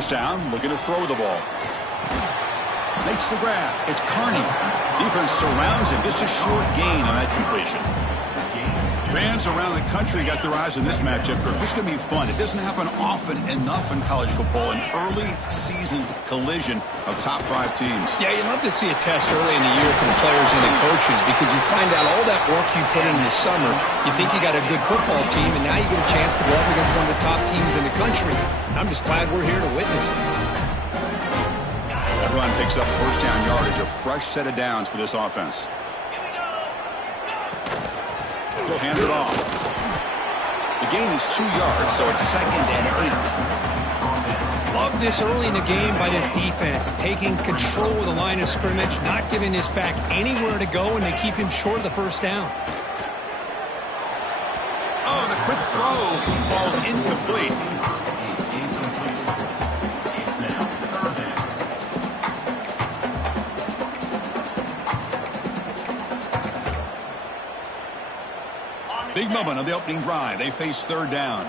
First down, looking to throw the ball. Makes the grab. It's Carney. Defense surrounds him. Just a short gain on that completion. Fans around the country got their eyes on this matchup. This is going to be fun. It doesn't happen often enough in college football. An early season collision of top 5 teams. Yeah, you'd love to see a test early in the year for the players and the coaches because you find out all that work you put in the summer. You think you got a good football team, and now you get a chance to go up against one of the top teams in the country. I'm just glad we're here to witness it. That run picks up first down yardage. A fresh set of downs for this offense. He'll hand it off. The gain is 2 yards, so it's 2nd and 8. Love this early in the game by this defense, taking control of the line of scrimmage, not giving this back anywhere to go, and they keep him short of the first down. Oh, the quick throw falls incomplete. Big moment on the opening drive. They face third down.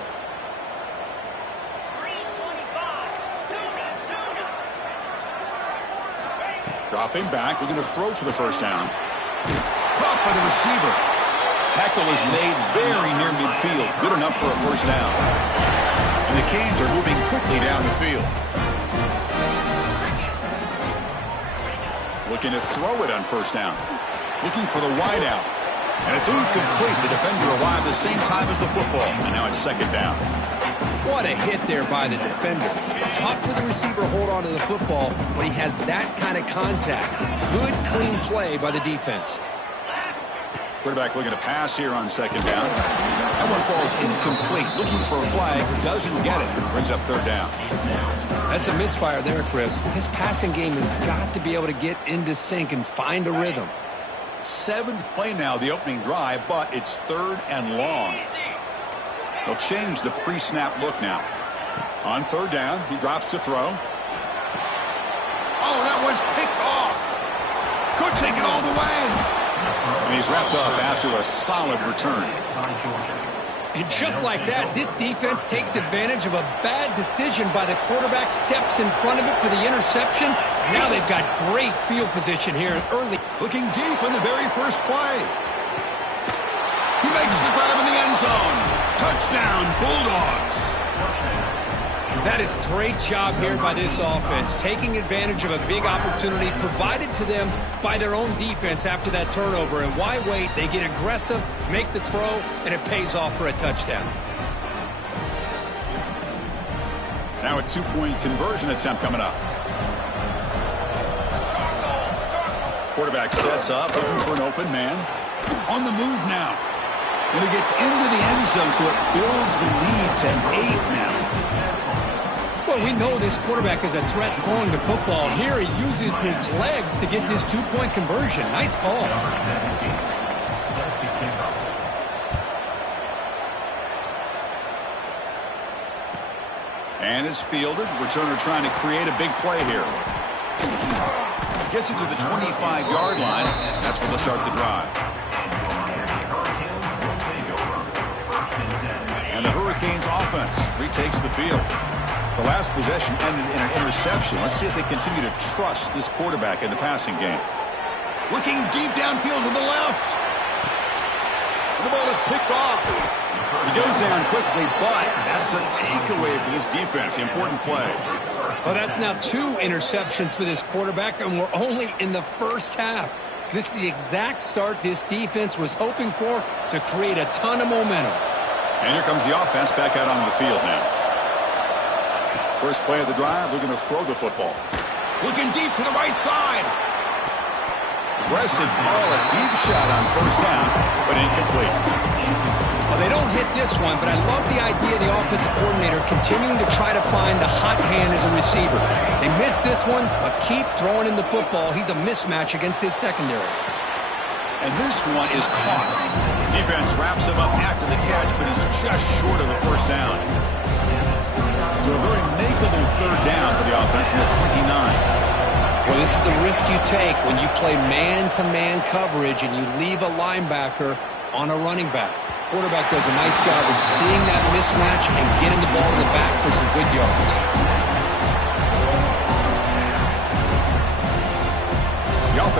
Dropping back. We're going to throw for the first down. Caught by the receiver. Tackle is made very near midfield. Good enough for a first down. And the Canes are moving quickly down the field. Looking to throw it on first down. Looking for the wideout. And it's incomplete. The defender arrived the same time as the football. And now it's second down. What a hit there by the defender. Tough for the receiver to hold on to the football when he has that kind of contact. Good, clean play by the defense. Quarterback looking to pass here on second down. That one falls incomplete. Looking for a flag. Doesn't get it. Brings up third down. That's a misfire there, Chris. This passing game has got to be able to get into sync and find a rhythm. 7th play now, the opening drive, but it's 3rd and long. They'll change the pre-snap look now. On third down, he drops to throw. Oh, that one's picked off. Could take it all the way. And he's wrapped up after a solid return. And just like that, this defense takes advantage of a bad decision by the quarterback, steps in front of it for the interception. Now they've got great field position here early. Looking deep in the very first play. He makes the grab in the end zone. Touchdown, Bulldogs. That is great job here by this offense, taking advantage of a big opportunity provided to them by their own defense after that turnover. And why wait? They get aggressive, make the throw, and it pays off for a touchdown. Now a 2-point conversion attempt coming up. Quarterback sets up, looking for an open man. On the move now. And he gets into the end zone, so it builds the lead to 8 now. Well, we know this quarterback is a threat throwing the football. Here he uses his legs to get this 2-point conversion. Nice call. And it's fielded. Returner trying to create a big play here. Gets it to the 25-yard line. That's where they'll start the drive. And the Hurricanes offense retakes the field. The last possession ended in an interception. Let's see if they continue to trust this quarterback in the passing game. Looking deep downfield to the left. And the ball is picked off. He goes down quickly, but that's a takeaway for this defense. Important play. Well, that's now 2 interceptions for this quarterback, and we're only in the first half. This is the exact start this defense was hoping for to create a ton of momentum. And here comes the offense back out on the field now. First play of the drive, they're going to throw the football. Looking deep to the right side. Aggressive call, a deep shot on first down, but incomplete. Well, they don't hit this one, but I love the idea of the offensive coordinator continuing to try to find the hot hand as a receiver. They missed this one, but keep throwing him the football. He's a mismatch against his secondary. And this one is caught. Defense wraps him up after the catch, but he's just short of the first down. So a very makeable third down for the offense in the 29. Well, this is the risk you take when you play man-to-man coverage and you leave a linebacker on a running back. Quarterback does a nice job of seeing that mismatch and getting the ball in the back for some good yards.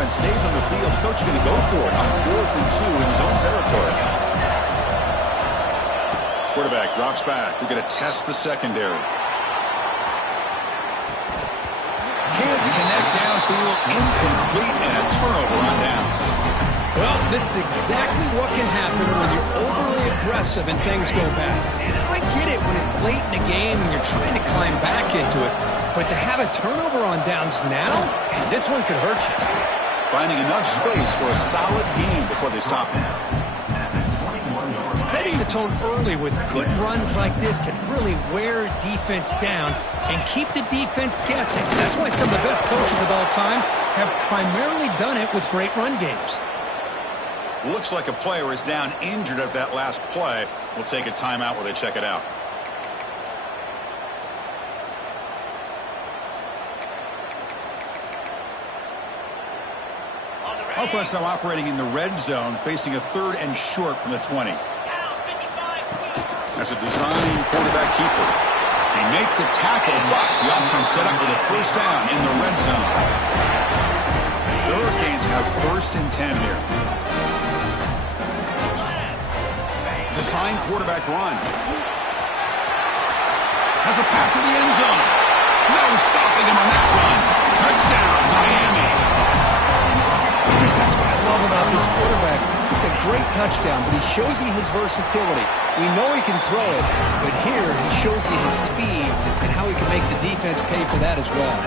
defense stays on the field, the coach is going to go for it on 4th and 2 in his own territory. Quarterback drops back. We're going to test the secondary. Can't connect downfield, incomplete, and a turnover on downs. Well, this is exactly what can happen when you're overly aggressive and things go bad. And I get it when it's late in the game and you're trying to climb back into it. But to have a turnover on downs now, and this one could hurt you. Finding enough space for a solid game before they stop him. Setting the tone early with good runs like this can really wear defense down and keep the defense guessing. That's why some of the best coaches of all time have primarily done it with great run games. Looks like a player is down injured at that last play. We'll take a timeout while they check it out. Offense now operating in the red zone, facing a 3rd and short from the 20. That's a design quarterback keeper. They make the tackle, but the offense set up with a first down in the red zone. The Hurricanes have 1st and 10 here. Design quarterback run. Has a path to the end zone. No stopping him on that run. Touchdown, Miami. That's what I love about this quarterback. It's a great touchdown, but he shows you his versatility. We know he can throw it, but here he shows you his speed and how he can make the defense pay for that as well.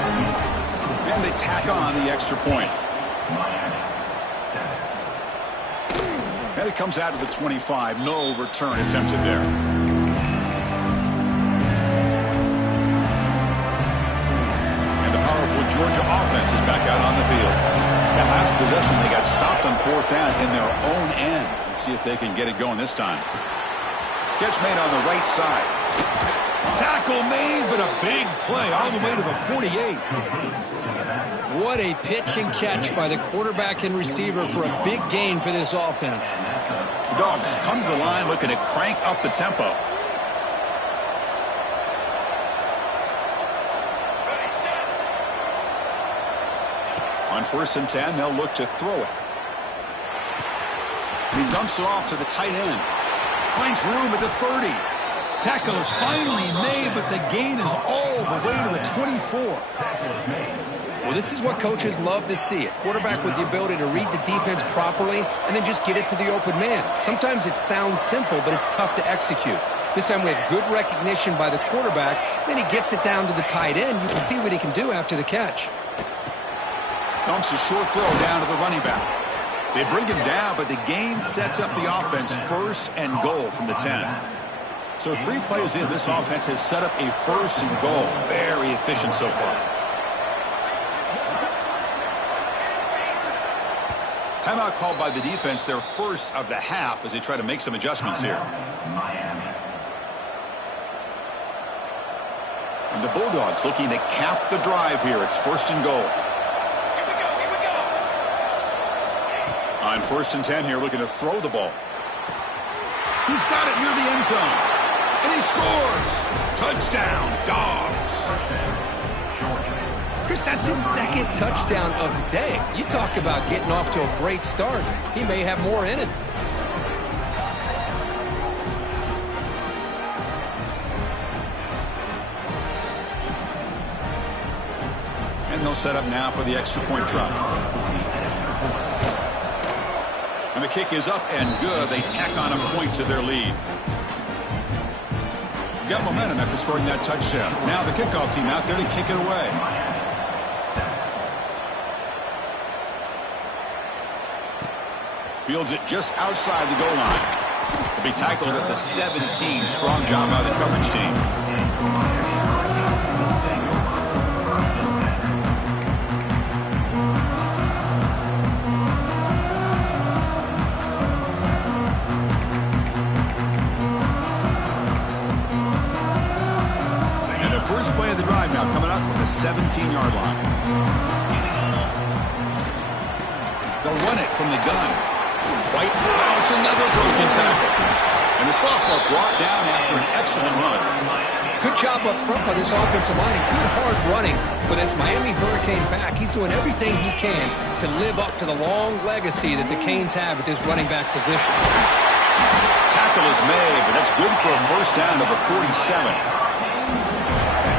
And they tack on the extra point. And it comes out to the 25. No return attempted there. And the powerful Georgia offense is back out on the field. That last possession, they got stopped on 4th down in their own end. Let's see if they can get it going this time. Catch made on the right side. Tackle made, but a big play all the way to the 48. What a pitch and catch by the quarterback and receiver for a big gain for this offense. The Dogs come to the line looking to crank up the tempo. On 1st and 10, they'll look to throw it. He dumps it off to the tight end. Finds room at the 30. Tackle is finally made, but the gain is all the way to the 24. Well, this is what coaches love to see. A quarterback with the ability to read the defense properly and then just get it to the open man. Sometimes it sounds simple, but it's tough to execute. This time we have good recognition by the quarterback. Then he gets it down to the tight end. You can see what he can do after the catch. Dumps a short throw down to the running back. They bring him down, but the game sets up the offense 1st and goal from the 10. So 3 plays in, this offense has set up a 1st and goal. Very efficient so far. Timeout called by the defense, their first of the half as they try to make some adjustments here. And the Bulldogs looking to cap the drive here. It's 1st and goal. On 1st and 10 here, looking to throw the ball. He's got it near the end zone. And he scores. Touchdown, Dogs. Chris, that's his 2nd touchdown of the day. You talk about getting off to a great start. He may have more in him. And they'll set up now for the extra point try. And the kick is up and good. They tack on a point to their lead. Got momentum after scoring that touchdown. Now the kickoff team out there to kick it away. Fields it just outside the goal line. He'll be tackled at the 17. Strong job by the coverage team. Play of the drive now coming up from the 17-yard line. They'll run it from the gun. Fight. Wow, it's another broken tackle. And the softball brought down after an excellent run. Good job up front by this offensive line and good hard running for this Miami Hurricane back. He's doing everything he can to live up to the long legacy that the Canes have at this running back position. Tackle is made, but that's good for a first down to the 47.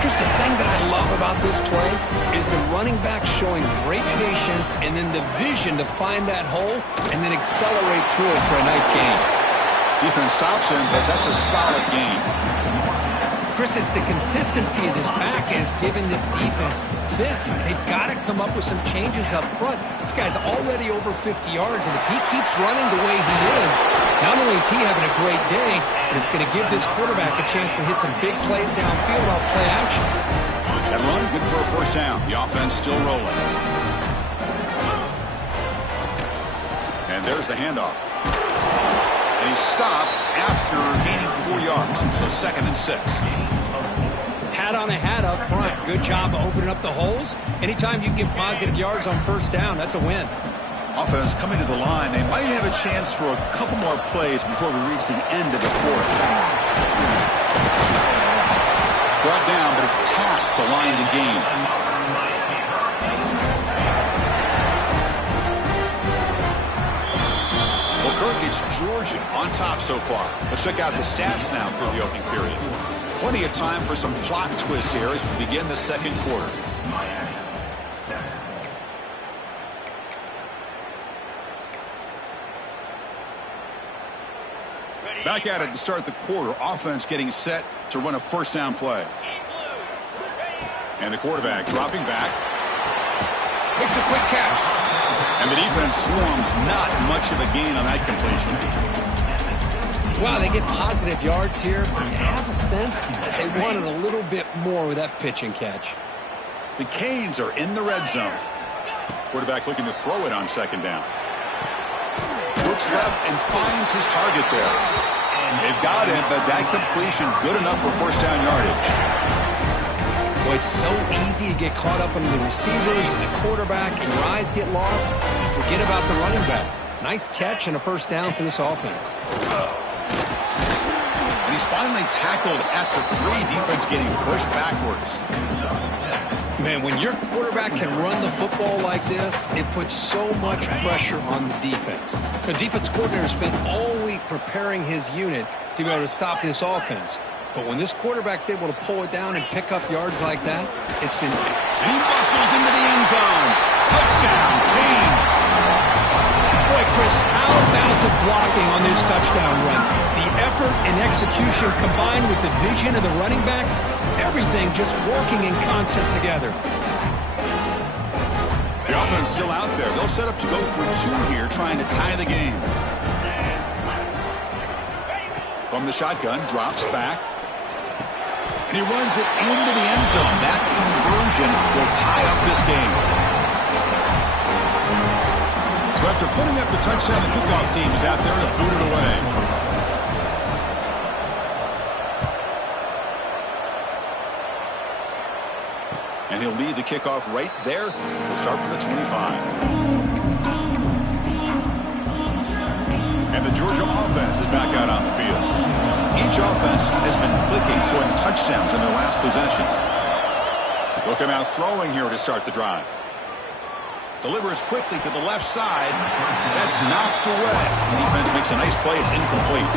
Here's the thing that I love about this play is the running back showing great patience and then the vision to find that hole and then accelerate through it for a nice gain. Defense stops him, but that's a solid gain. Chris, it's the consistency of this back is giving this defense fits. They've got to come up with some changes up front. This guy's already over 50 yards, and if he keeps running the way he is, not only is he having a great day, but it's going to give this quarterback a chance to hit some big plays downfield off play action. That run, good for a first down. The offense still rolling. And there's the handoff. And he stopped after gaining 4 yards, so 2nd and 6. Hat on a hat up front. Good job of opening up the holes. Anytime you can get positive yards on first down, that's a win. Offense coming to the line. They might have a chance for a couple more plays before we reach the end of the fourth. Brought down, but it's past the line to gain. Well, Kirk, it's Georgia on top so far. Let's check out the stats now for the opening period. Plenty of time for some plot twists here as we begin the second quarter. Back at it to start the quarter. Offense getting set to run a first down play. And the quarterback dropping back. Makes a quick catch. And the defense swarms. Not much of a gain on that completion. Wow, they get positive yards here. You have a sense that they wanted a little bit more with that pitch and catch. The Canes are in the red zone. Quarterback looking to throw it on second down. Looks left and finds his target there. They've got him, but that completion good enough for first down yardage. Boy, it's so easy to get caught up under the receivers and the quarterback, and your eyes get lost. You forget about the running back. Nice catch and a first down for this offense. And he's finally tackled at the 3. Defense getting pushed backwards. Man, when your quarterback can run the football like this, it puts so much pressure on the defense. The defense coordinator spent all week preparing his unit to be able to stop this offense. But when this quarterback's able to pull it down and pick up yards like that, it's and he muscles into the end zone. Touchdown, Canes. Boy, Chris, how about the blocking on this touchdown run? The effort and execution combined with the vision of the running back, everything just working in concert together. The offense still out there. They'll set up to go for 2 here, trying to tie the game. From the shotgun, drops back. And he runs it into the end zone. That conversion will tie up this game. So after putting up the touchdown, the kickoff team is out there to boot it away. And he'll lead the kickoff right there. He'll start from the 25. And the Georgia offense is back out on the field. Each offense has been clicking, scoring touchdowns in their last possessions. They'll come out throwing here to start the drive. Delivers quickly to the left side. That's knocked away. The defense makes a nice play. It's incomplete.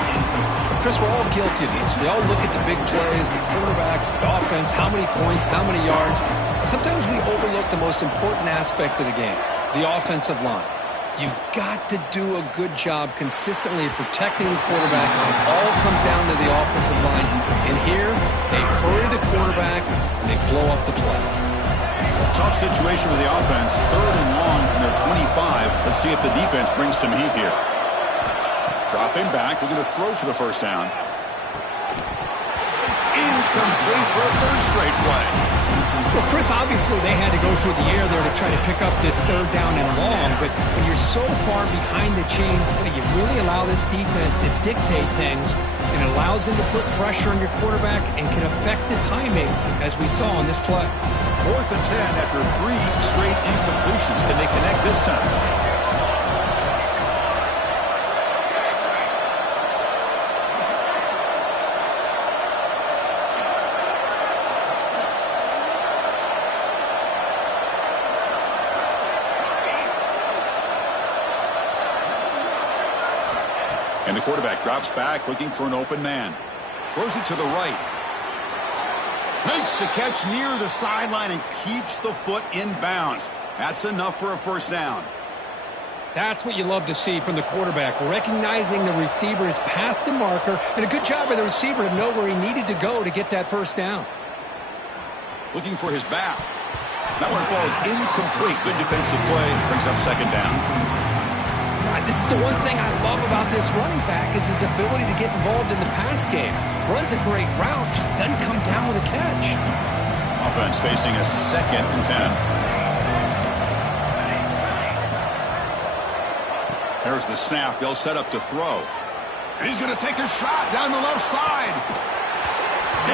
Chris, we're all guilty of these. We all look at the big plays, the quarterbacks, the offense, how many points, how many yards. Sometimes we overlook the most important aspect of the game, the offensive line. You've got to do a good job consistently protecting the quarterback. It all comes down to the offensive line. And here, they hurry the quarterback, and they blow up the play. Tough situation with the offense. 3rd and long from their 25. Let's see if the defense brings some heat here. Dropping back. We're going to throw for the first down. Incomplete for a 3rd straight play. Well, Chris, obviously they had to go through the air there to try to pick up this 3rd down and long, but when you're so far behind the chains, you really allow this defense to dictate things, and it allows them to put pressure on your quarterback and can affect the timing, as we saw on this play. 4th and 10 after 3 straight incompletions. Can they connect this time? And the quarterback drops back looking for an open man. Throws it to the right. Makes the catch near the sideline and keeps the foot in bounds. That's enough for a first down. That's what you love to see from the quarterback, recognizing the receiver is past the marker, and a good job by the receiver to know where he needed to go to get that first down. Looking for his back. That one falls incomplete. Good defensive play. Brings up second down. God, this is the one thing I love about this running back is his ability to get involved in the pass game. Runs a great route, just doesn't come down with a catch. Offense facing a 2nd and 10. There's the snap. They'll set up to throw. And he's going to take a shot down the left side.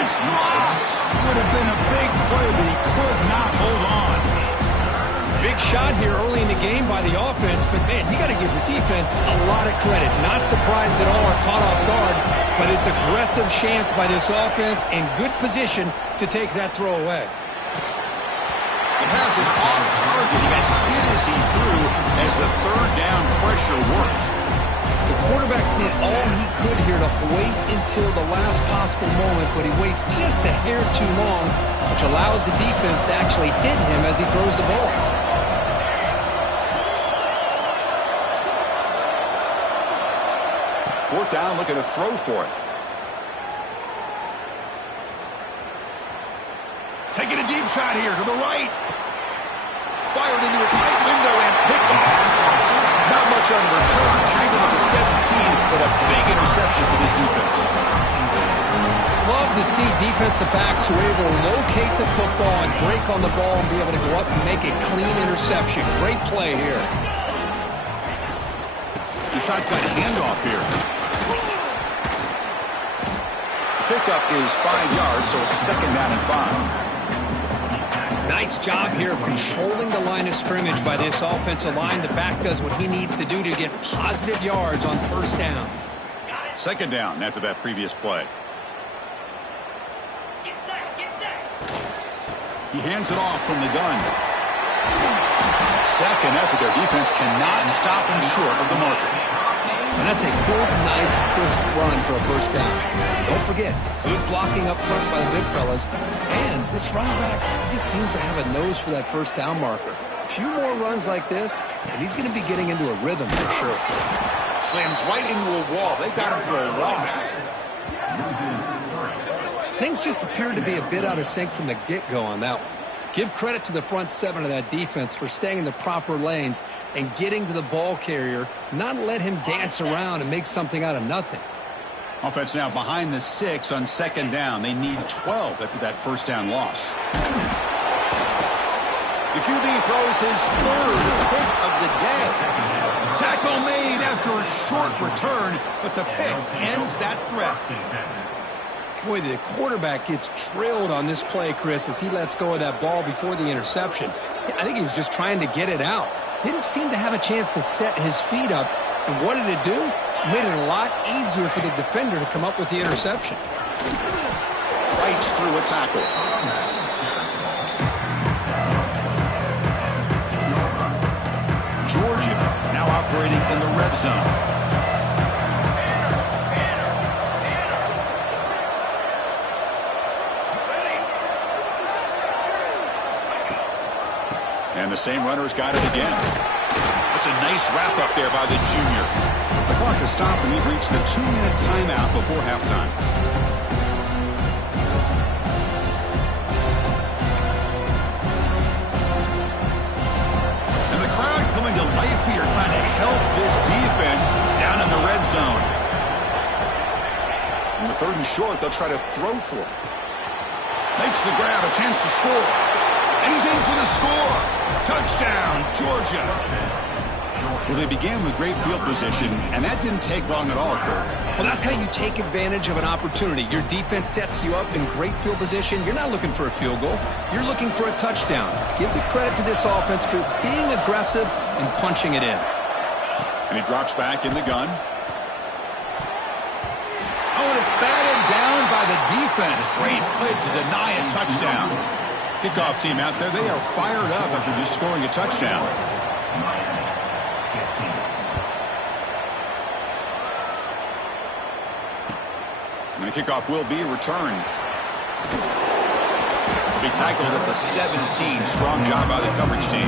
It's dropped. Would have been a big play, but he could not hold on. Big shot here early in the game by the offense, but man, you got to give the defense a lot of credit. Not surprised at all or caught off guard, but it's aggressive chance by this offense in good position to take that throw away. The pass is off target. He got hit as he threw as the third down pressure works. The quarterback did all he could here to wait until the last possible moment, but he waits just a hair too long, which allows the defense to actually hit him as he throws the ball. Fourth down, look at a throw for it. Taking a deep shot here to the right. Fired into a tight window and picked off. Not much on the return. Tackled at the 17, but a big interception for this defense. Love to see defensive backs who are able to locate the football and break on the ball and be able to go up and make a clean interception. Great play here. The shotgun handoff here. Pickup is 5 yards, so it's 2nd down and 5. Nice job here of controlling the line of scrimmage by this offensive line. The back does what he needs to do to get positive yards on first down. 2nd down after that previous play. He hands it off from the gun. 2nd effort. Their defense cannot stop him short of the marker. And that's a good, nice, crisp run for a first down. Don't forget, good blocking up front by the big fellas. And this running back, he just seems to have a nose for that first down marker. A few more runs like this, and he's going to be getting into a rhythm for sure. Slams right into a wall. They got him for a loss. Things just appeared to be a bit out of sync from the get-go on that one. Give credit to the front 7 of that defense for staying in the proper lanes and getting to the ball carrier, not let him dance around and make something out of nothing. Offense now behind the 6 on 2nd down. They need 12 after that first down loss. The QB throws his 3rd pick of the day. Tackle made after a short return, but the pick ends that threat. Boy, the quarterback gets drilled on this play, Chris, as he lets go of that ball before the interception. I think he was just trying to get it out. Didn't seem to have a chance to set his feet up. And what did it do? It made it a lot easier for the defender to come up with the interception. Fights through a tackle. Georgia now operating in the red zone. And the same runner's got it again. That's a nice wrap-up there by the junior. The clock is stopped, and we've reached the 2-minute timeout before halftime. And the crowd coming to life here, trying to help this defense down in the red zone. On the 3rd and short, they'll try to throw for it. Makes the grab, a chance to score. And he's in for the score. Touchdown, Georgia. Well, they began with great field position, and that didn't take long at all, Kirk. Well, that's how you take advantage of an opportunity. Your defense sets you up in great field position. You're not looking for a field goal. You're looking for a touchdown. Give the credit to this offense for being aggressive and punching it in. And he drops back in the gun. Oh, and it's batted down by the defense. Great play to deny a touchdown. Kickoff team out there, they are fired up after just scoring a touchdown. And the kickoff will be returned. Be tackled at the 17. Strong job by the coverage team.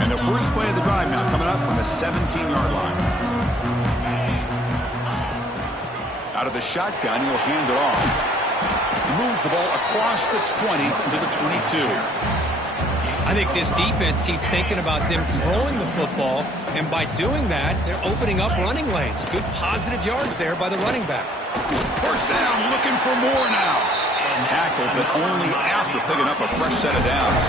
And the first play of the drive now coming up from the 17-yard line. Out of the shotgun, he'll hand it off. He moves the ball across the 20 to the 22. I think this defense keeps thinking about them throwing the football, and by doing that, they're opening up running lanes. Good positive yards there by the running back. First down, looking for more now. Tackled, but only after picking up a fresh set of downs.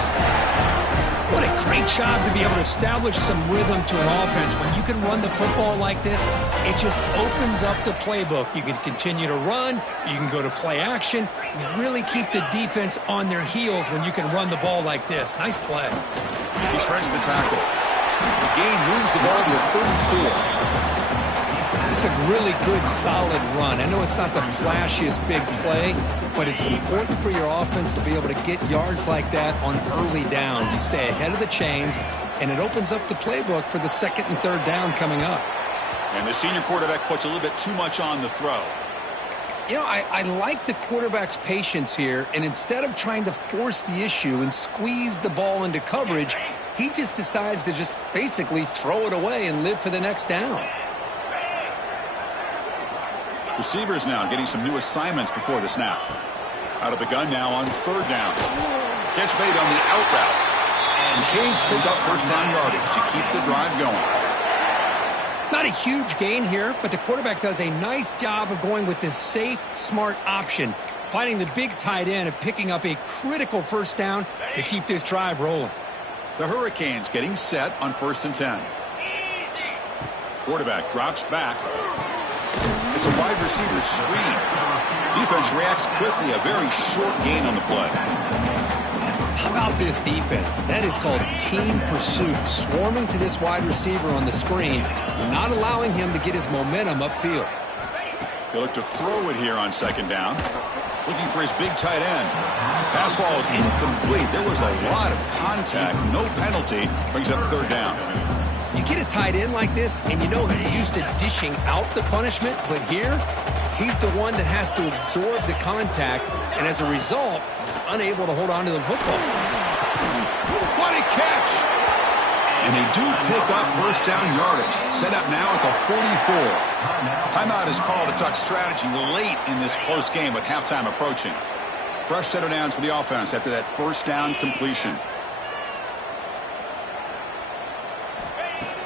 What a great job to be able to establish some rhythm to an offense. When you can run the football like this, it just opens up the playbook. You can continue to run. You can go to play action. You really keep the defense on their heels when you can run the ball like this. Nice play. He shreds the tackle. The gain moves the ball to a 34. It's a really good, solid run. I know it's not the flashiest big play, but it's important for your offense to be able to get yards like that on early downs. You stay ahead of the chains, and it opens up the playbook for the second and third down coming up. And the senior quarterback puts a little bit too much on the throw. You know, I like the quarterback's patience here, and instead of trying to force the issue and squeeze the ball into coverage, he just decides to just basically throw it away and live for the next down. Receivers now getting some new assignments before the snap. Out of the gun now on third down. Catch made on the out route. And Canes pick up first down yardage to keep the drive going. Not a huge gain here, but the quarterback does a nice job of going with this safe, smart option, finding the big tight end and picking up a critical first down to keep this drive rolling. The Hurricanes getting set on 1st and 10. Quarterback drops back. It's a wide receiver screen. Defense reacts quickly. A very short gain on the play. How about this defense? That is called team pursuit. Swarming to this wide receiver on the screen, not allowing him to get his momentum upfield. He'll look to throw it here on second down. Looking for his big tight end. Pass ball is incomplete. There was a lot of contact. No penalty. Brings up third down. You get a tight end like this, and you know he's used to dishing out the punishment, but here, he's the one that has to absorb the contact, and as a result, he's unable to hold on to the football. What a catch! And they do pick up first down yardage. Set up now at the 44. Timeout is called to talk strategy late in this close game with halftime approaching. Fresh set of downs for the offense after that first down completion.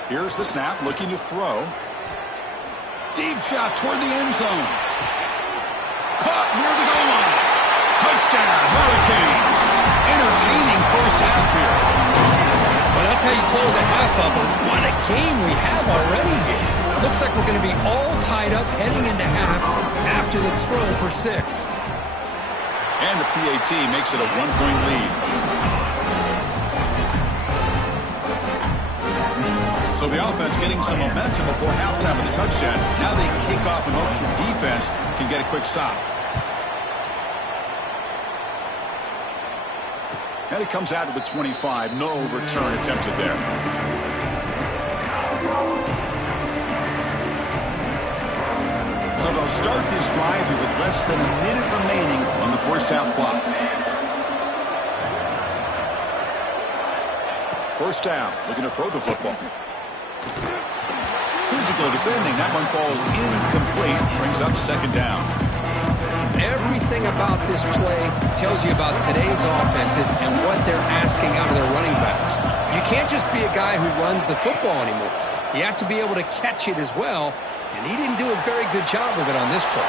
Here's the snap, looking to throw. Deep shot toward the end zone. Caught near the goal line. Touchdown, Hurricanes. Entertaining first half here. Well, that's how you close a half of it. What a game we have already here. Looks like we're going to be all tied up heading into half after the throw for 6. And the PAT makes it a 1-point lead. So the offense getting some momentum before halftime with the touchdown. Now they kick off in hopes the defense can get a quick stop. And it comes out of the 25. No return attempted there. So they'll start this drive here with less than a minute remaining on the first half clock. First down, looking to throw the football. Physical defending. That one falls incomplete. Brings up second down. Everything about this play tells you about today's offenses and what they're asking out of their running backs. You can't just be a guy who runs the football anymore. You have to be able to catch it as well, and he didn't do a very good job of it on this play.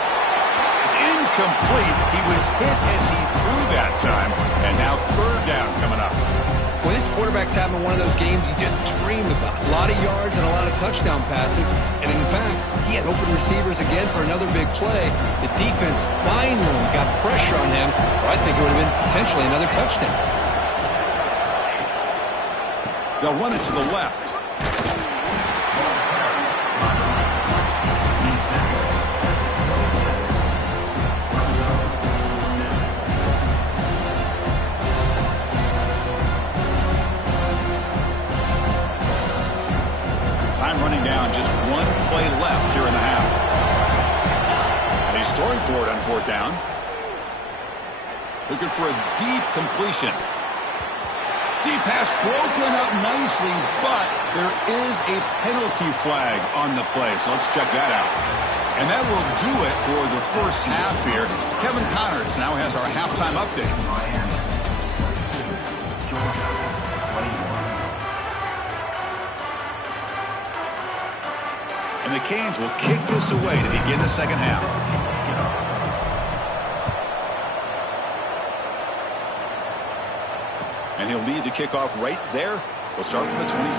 It's incomplete. He was hit as he threw that time, and now third down coming up. Well, this quarterback's having one of those games you just dream about. A lot of yards and a lot of touchdown passes. And in fact, he had open receivers again for another big play. The defense finally got pressure on him, or I think it would have been potentially another touchdown. They'll run it to the left. for it on fourth down. Looking for a deep completion. Deep pass broken up nicely, but there is a penalty flag on the play. So let's check that out. And that will do it for the first half here. Kevin Connors now has our halftime update. And the Canes will kick this away to begin the second half. And he'll lead the kickoff right there. He'll start from the 25.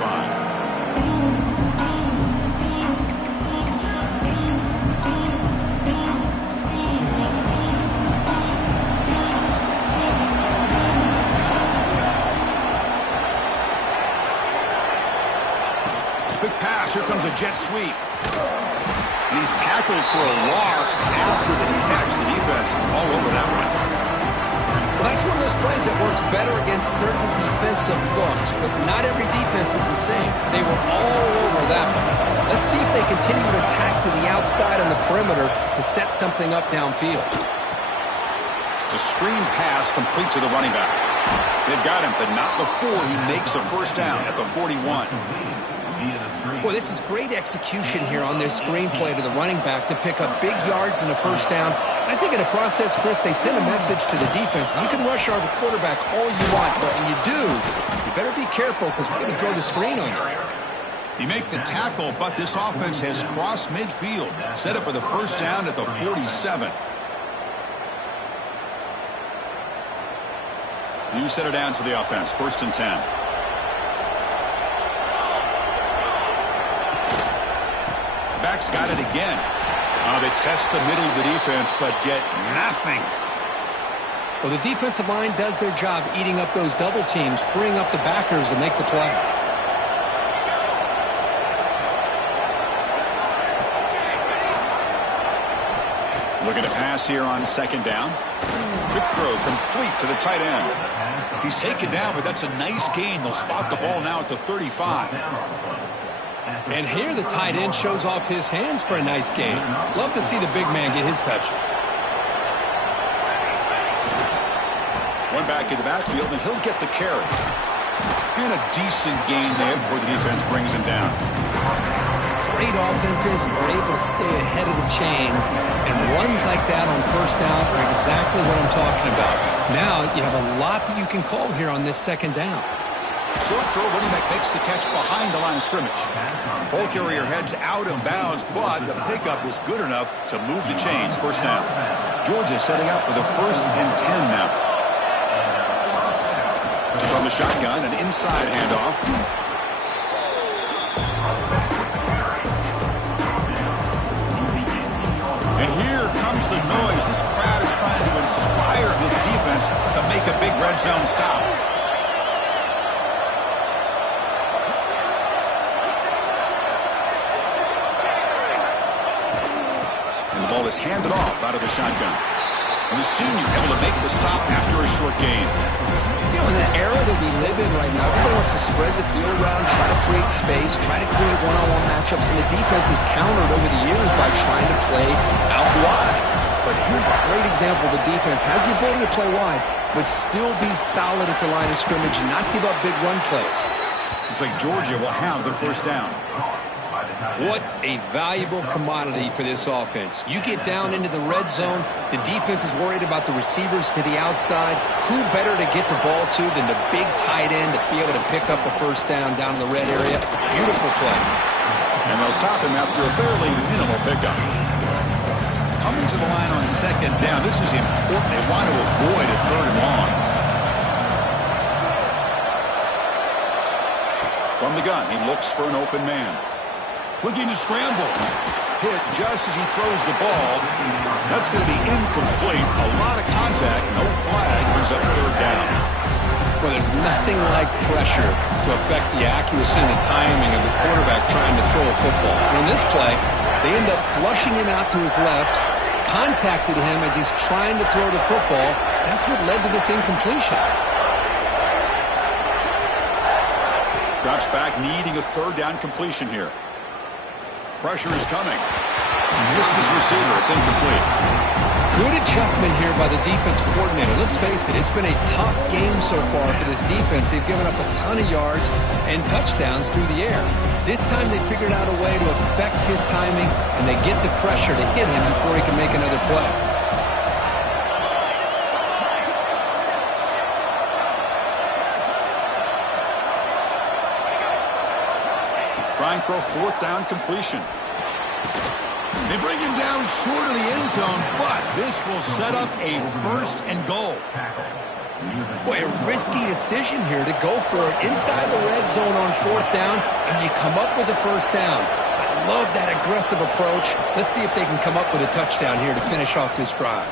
Quick pass. Here comes a jet sweep. And he's tackled for a loss after the catch. The defense all over that one. Well, that's one of those plays that works better against certain defensive looks, but not every defense is the same. They were all over that one. Let's see if they continue to attack to the outside on the perimeter to set something up downfield. It's a screen pass complete to the running back. They've got him, but not before he makes a first down at the 41. Boy, this is great execution here on this screen play to the running back to pick up big yards and a first down. I think in the process, Chris, they send a message to the defense. You can rush our quarterback all you want, but when you do, you better be careful because we're going to throw the screen on you. You make the tackle, but this offense has crossed midfield. Set up for the first down at the 47. New set of downs for the offense. First and 10. The back's got it again. They test the middle of the defense, but get nothing. Well, the defensive line does their job eating up those double teams, freeing up the backers to make the play. Looking to pass here on second down. Quick throw complete to the tight end. He's taken down, but that's a nice gain. They'll spot the ball now at the 35. And here the tight end shows off his hands for a nice gain. Love to see the big man get his touches. One back in the backfield, and he'll get the carry. And a decent gain there before the defense brings him down. Great offenses are able to stay ahead of the chains, and runs like that on first down are exactly what I'm talking about. Now you have a lot that you can call here on this second down. Short throw, running back makes the catch behind the line of scrimmage. Ball carrier heads out of bounds, but the pickup was good enough to move the chains. First down. Georgia setting up for the 1st and 10 now. From the shotgun, an inside handoff. And here comes the noise. This crowd is trying to inspire this defense to make a big red zone stop. And the ball is handed off out of the shotgun. And the senior able to make the stop after a short gain. You know, in the era that we live in right now, everybody wants to spread the field around, try to create space, try to create one-on-one matchups, and the defense is countered over the years by trying to play out wide. But here's a great example. The defense has the ability to play wide, but still be solid at the line of scrimmage and not give up big run plays. Looks like Georgia will have the first down. What a valuable commodity for this offense. You get down into the red zone, the defense is worried about the receivers to the outside. Who better to get the ball to than the big tight end to be able to pick up a first down in the red area? Beautiful play. And they'll stop him after a fairly minimal pickup. Coming to the line on second down. This is important. They want to avoid a third and long. From the gun, he looks for an open man. Looking to scramble. Hit just as he throws the ball. That's going to be incomplete. A lot of contact. No flag. Brings up third down. Well, there's nothing like pressure to affect the accuracy and the timing of the quarterback trying to throw a football. And on this play, they end up flushing him out to his left, contacted him as he's trying to throw the football. That's what led to this incompletion. Drops back, needing a third down completion here. Pressure is coming. Missed his receiver. It's incomplete. Good adjustment here by the defensive coordinator. Let's face it, it's been a tough game so far for this defense. They've given up a ton of yards and touchdowns through the air. This time they figured out a way to affect his timing, and they get the pressure to hit him before he can make another play. Trying for a fourth down completion. They bring him down short of the end zone, but this will set up a first and goal. Boy, a risky decision here to go for it inside the red zone on fourth down, and you come up with a first down. I love that aggressive approach. Let's see if they can come up with a touchdown here to finish off this drive.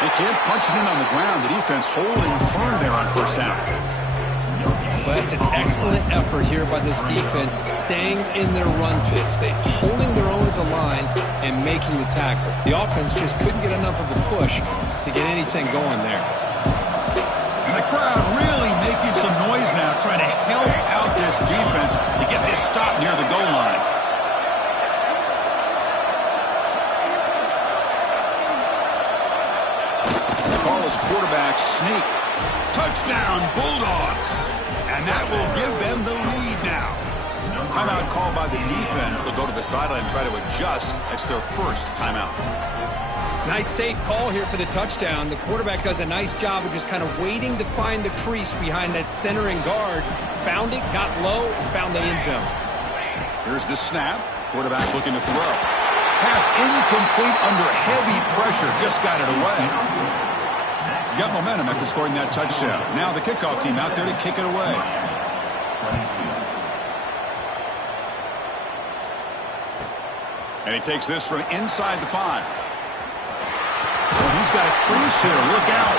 They can't punch it in on the ground. The defense holding firm there on first down. Well, that's an excellent effort here by this defense, staying in their run fits. They're holding their own at the line and making the tackle. The offense just couldn't get enough of a push to get anything going there. And the crowd really making some noise now, trying to help out this defense to get this stop near the goal line. The call is quarterback sneak. Touchdown, Bulldogs. And that will give them the lead now. Timeout called by the defense. They'll go to the sideline and try to adjust. That's their first timeout. Nice safe call here for the touchdown. The quarterback does a nice job of just kind of waiting to find the crease behind that centering guard. Found it, got low, and found the end zone. Here's the snap. Quarterback looking to throw. Pass incomplete under heavy pressure. Just got it away. Got momentum after scoring that touchdown. Now the kickoff team out there to kick it away. And he takes this from inside the 5. Well, he's got a crease here. Look out.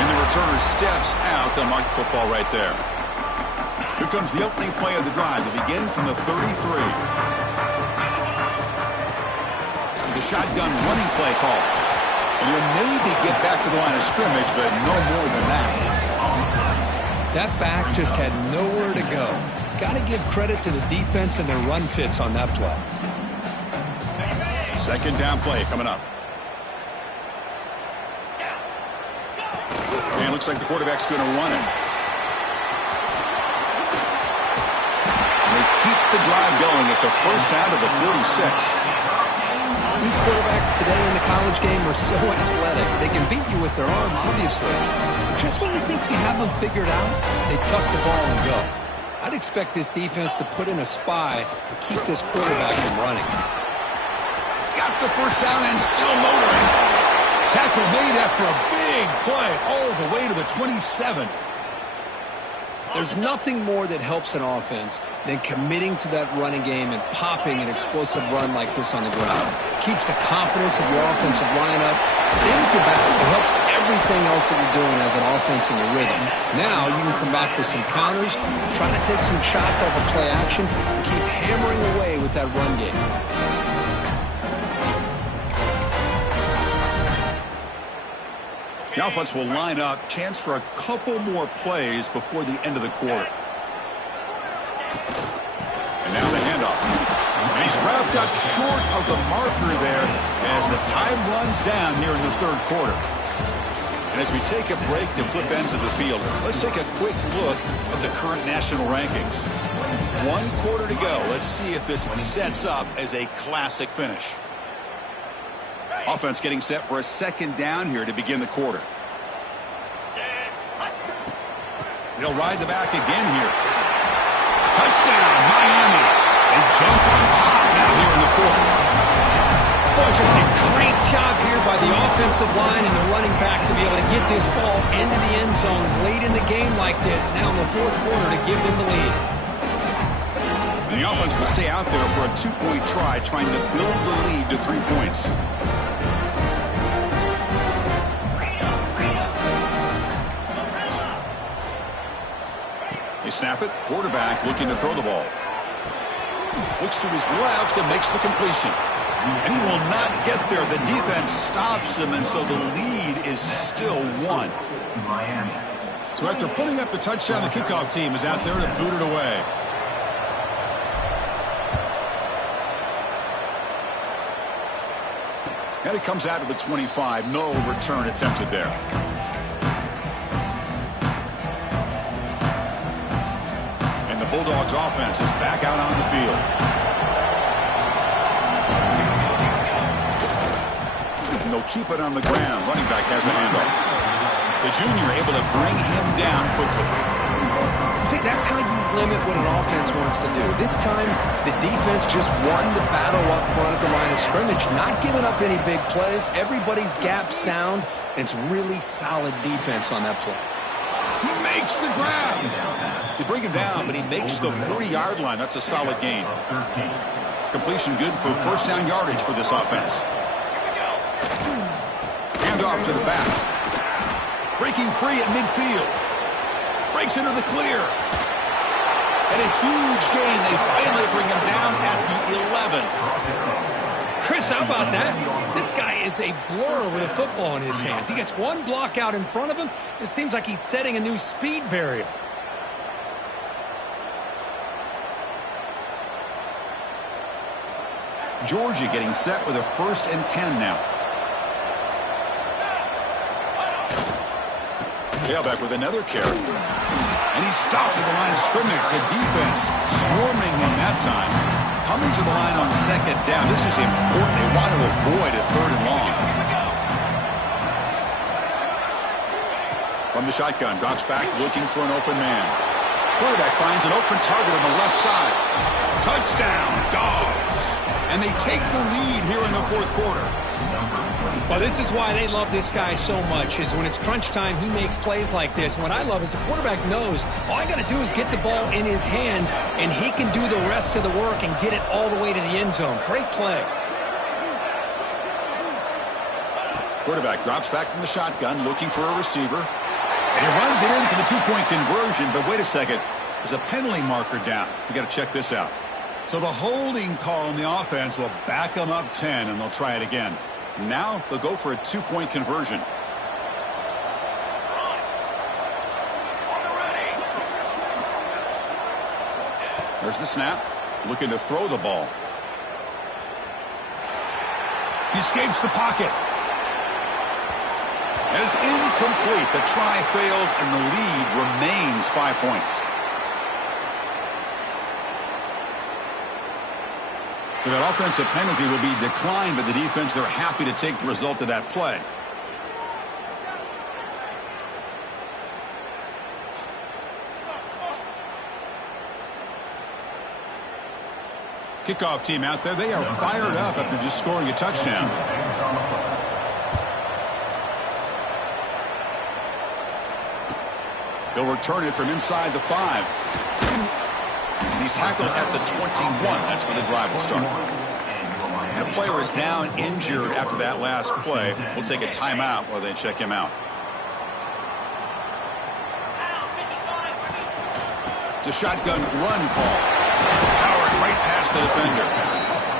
And the returner steps out. They'll mark the football right there. Here comes the opening play of the drive to begin from the 33. The shotgun running play call. And you'll maybe get back to the line of scrimmage, but no more than that. That back just had nowhere to go. Got to give credit to the defense and their run fits on that play. Second down play coming up. And it looks like the quarterback's going to run it. They keep the drive going. It's a first down to the 46. These quarterbacks today in the college game are so athletic. They can beat you with their arm, obviously. Just when you think you have them figured out, they tuck the ball and go. I'd expect this defense to put in a spy to keep this quarterback from running. He's got the first down and still motoring. Tackle made after a big play all the way to the 27. There's nothing more that helps an offense than committing to that running game and popping an explosive run like this on the ground. Keeps the confidence of your offensive lineup. Same with your back. It helps everything else that you're doing as an offense in your rhythm. Now you can come back with some counters, try to take some shots off of play action, and keep hammering away with that run game. The offense will line up. Chance for a couple more plays before the end of the quarter. And now the handoff. And he's wrapped up short of the marker there as the time runs down here in the third quarter. And as we take a break to flip ends of the field, let's take a quick look at the current national rankings. 1 quarter to go. Let's see if this sets up as a classic finish. Offense getting set for a second down here to begin the quarter. They'll ride the back again here. Touchdown, Miami. They jump on top now here in the fourth. Boy, just a great job here by the offensive line and the running back to be able to get this ball into the end zone late in the game like this, now in the fourth quarter to give them the lead. And the offense will stay out there for a 2-point try, trying to build the lead to 3 points. They snap it. Quarterback looking to throw the ball. Looks to his left and makes the completion. And he will not get there. The defense stops him, and so the lead is still 1. So after putting up the touchdown, the kickoff team is out there to boot it away. And it comes out to the 25. No return attempted there. And the Bulldogs offense is back out on the field. And they'll keep it on the ground. Running back has the handoff. The junior able to bring him down quickly. See, that's how you limit what an offense wants to do. This time, the defense just won the battle up front at the line of scrimmage, not giving up any big plays. Everybody's gap sound, and it's really solid defense on that play. He makes the grab. They bring him down, but he makes the 40-yard line. That's a solid gain. Completion good for first down yardage for this offense. Hand off to the back. Breaking free at midfield. Breaks into the clear. And a huge gain. They finally bring him down at the 11. Chris, how about that? This guy is a blur with a football in his hands. He gets one block out in front of him. It seems like he's setting a new speed barrier. Georgia getting set with a 1st and 10 now. Tailback with another carry. And he's stopped at the line of scrimmage. The defense swarming him that time. Coming to the line on 2nd down. This is important. They want to avoid a 3rd and long. From the shotgun, drops back looking for an open man. Quarterback finds an open target on the left side. Touchdown, Dogs. And they take the lead here in the 4th quarter. Well, this is why they love this guy so much, is when it's crunch time, he makes plays like this. And what I love is the quarterback knows all I got to do is get the ball in his hands, and he can do the rest of the work and get it all the way to the end zone. Great play. Quarterback drops back from the shotgun, looking for a receiver. And he runs it in for the 2-point conversion. But wait a second. There's a penalty marker down. We got to check this out. So the holding call in the offense will back them up 10, and they'll try it again. Now they'll go for a 2-point conversion. There's the snap. Looking to throw the ball. He escapes the pocket. And it's incomplete. The try fails, and the lead remains 5 points. So that offensive penalty will be declined by the defense. They're happy to take the result of that play. Kickoff team out there. They are fired up after just scoring a touchdown. They'll return it from inside the 5. And he's tackled at the 21. That's where the drive will start. And the player is down injured after that last play. We'll take a timeout while they check him out. It's a shotgun run call. Powered right past the defender.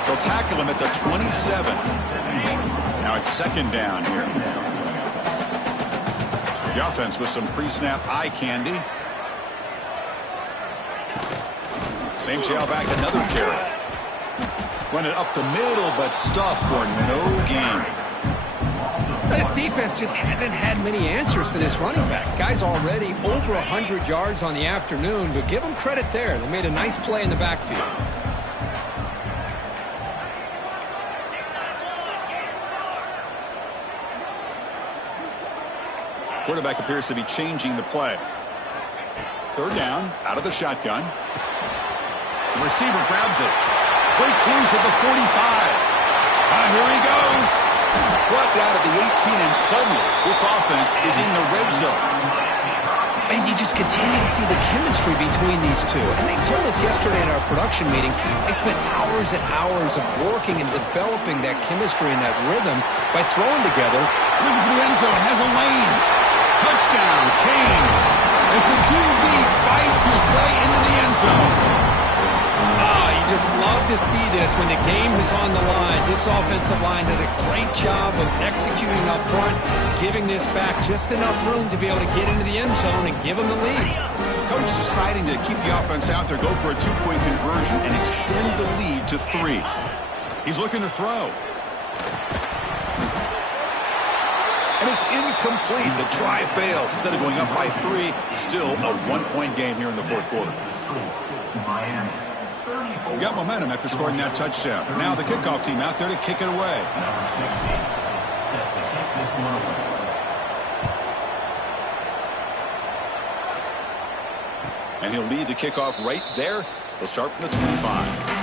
They'll tackle him at the 27. Now it's 2nd down here. The offense with some pre-snap eye candy. Same tailback, another carry. Run it up the middle, but stuffed for no gain. This defense just hasn't had many answers for this running back. Guy's already over 100 yards on the afternoon, but give them credit there. They made a nice play in the backfield. Quarterback appears to be changing the play. 3rd down, out of the shotgun. The receiver grabs it. Breaks loose at the 45. Here he goes. Brought down at the 18, and suddenly this offense is in the red zone. And you just continue to see the chemistry between these two. And they told us yesterday in our production meeting, they spent hours and hours of working and developing that chemistry and that rhythm by throwing together. Looking for the end zone, has a lane. Touchdown, Canes, as the QB fights his way into the end zone. You just love to see this when the game is on the line. This offensive line does a great job of executing up front, giving this back just enough room to be able to get into the end zone and give them the lead. Coach deciding to keep the offense out there, go for a 2-point conversion and extend the lead to 3. He's looking to throw. is incomplete. The try fails. Instead of going up by 3, still a 1-point game here in the fourth quarter. We got momentum after scoring that touchdown. Now the kickoff team out there to kick it away. And he'll lead the kickoff right there. He'll start from the 25.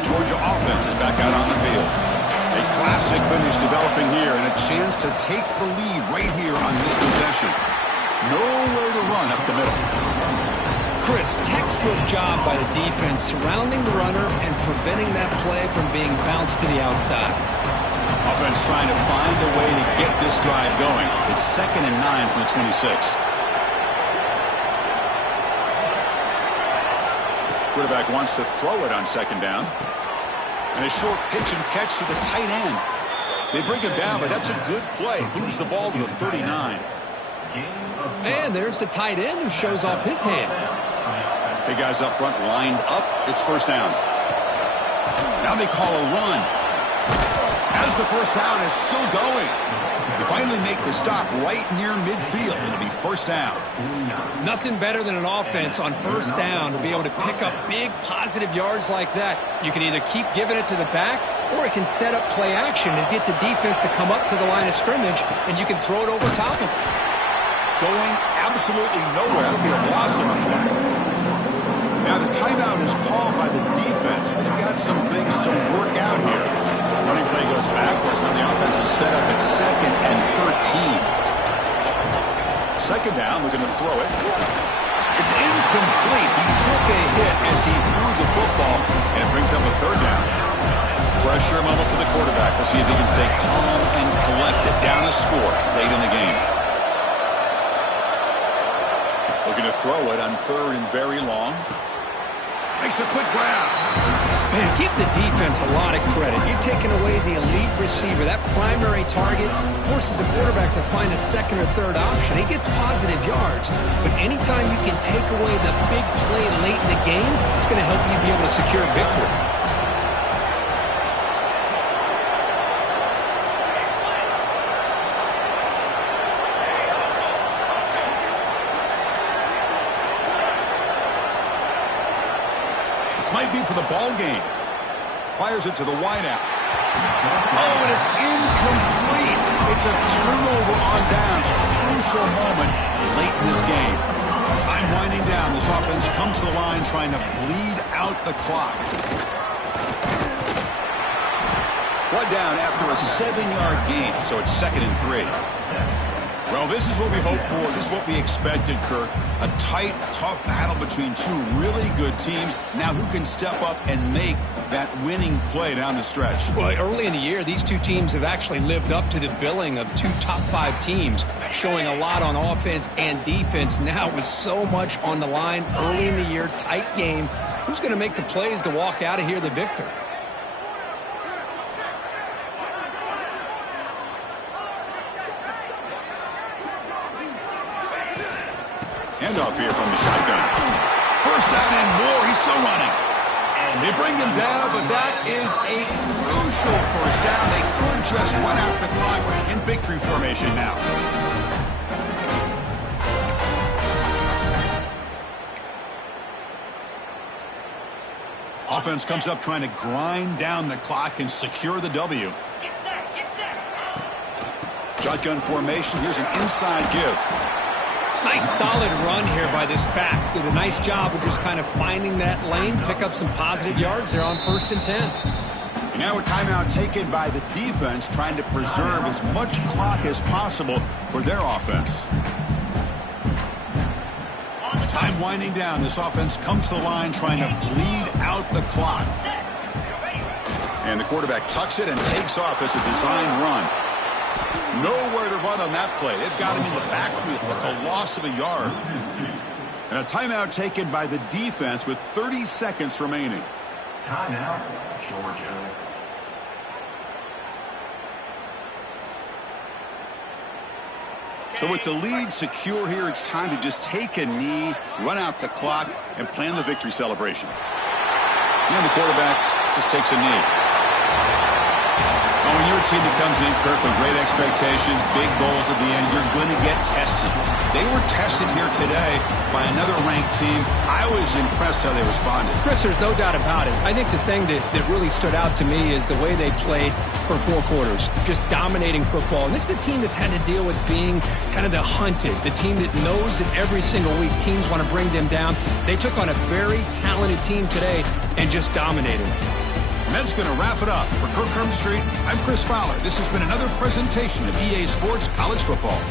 Georgia offense is back out on the field. A classic finish developing here and a chance to take the lead right here on this possession. Nowhere to run up the middle. Chris, textbook job by the defense surrounding the runner and preventing that play from being bounced to the outside. Offense trying to find a way to get this drive going. It's 2nd and 9 from the 26. Quarterback wants to throw it on 2nd down. And a short pitch and catch to the tight end. They bring him down, but that's a good play. Moves the ball to the 39. And there's the tight end who shows off his hands. Big guys up front lined up. It's 1st down. Now they call a run. As the 1st down is still going. They finally make the stop right near midfield. It'll be 1st down. Nothing better than an offense on 1st down to be able to pick up big positive yards like that. You can either keep giving it to the back, or it can set up play action and get the defense to come up to the line of scrimmage, and you can throw it over top of it. Going absolutely nowhere. That'll be a loss on the play. Now the timeout is called by the defense. They've got some things to work out here. Running play goes backwards. Now the offense is set up at 2nd and 13. 2nd down, we're going to throw it. It's incomplete. He took a hit as he threw the football, and it brings up a 3rd down. Pressure moment for the quarterback. We'll see if he can stay calm and collected. Down a score late in the game. Looking to throw it on 3rd and very long. Makes a quick grab. Man, give the defense a lot of credit. You're taking away the elite receiver. That primary target forces the quarterback to find a 2nd or 3rd option. He gets positive yards. But anytime you can take away the big play late in the game, it's going to help you be able to secure victory. Might be for the ball game. Fires it to the wideout. Oh, and it's incomplete. It's a turnover on downs. Crucial moment late in this game. Time winding down. This offense comes to the line trying to bleed out the clock. One down after a 7-yard gain, so it's 2nd and 3. Well, this is what we hoped for. This is what we expected, Kirk. A tight, tough battle between 2 really good teams. Now who can step up and make that winning play down the stretch? Well, early in the year, these 2 teams have actually lived up to the billing of 2 top 5 teams, showing a lot on offense and defense. Now with so much on the line early in the year, tight game, who's going to make the plays to walk out of here the victor? Handoff here from the shotgun. 1st down and more. He's still running. They bring him down, but that is a crucial 1st down. They could just run out the clock in victory formation now. Offense comes up trying to grind down the clock and secure the W. Get set, get set. Shotgun formation. Here's an inside give. Nice solid run here by this back. Did a nice job of just kind of finding that lane, pick up some positive yards there on 1st and 10. And now a timeout taken by the defense trying to preserve as much clock as possible for their offense. Time winding down. This offense comes to the line trying to bleed out the clock. And the quarterback tucks it and takes off as a design run. Nowhere to run on that play. They've got him in the backfield. That's a loss of a yard. And a timeout taken by the defense with 30 seconds remaining. Timeout, Georgia. So with the lead secure here, it's time to just take a knee, run out the clock, and plan the victory celebration. And the quarterback just takes a knee. When you're a team that comes in, Kirk, with great expectations, big goals at the end, you're going to get tested. They were tested here today by another ranked team. I was impressed how they responded. Chris, there's no doubt about it. I think the thing that really stood out to me is the way they played for 4 quarters, just dominating football. And this is a team that's had to deal with being kind of the hunted, the team that knows that every single week teams want to bring them down. They took on a very talented team today and just dominated. And that's going to wrap it up. For Kirk Herbstreit, I'm Chris Fowler. This has been another presentation of EA Sports College Football.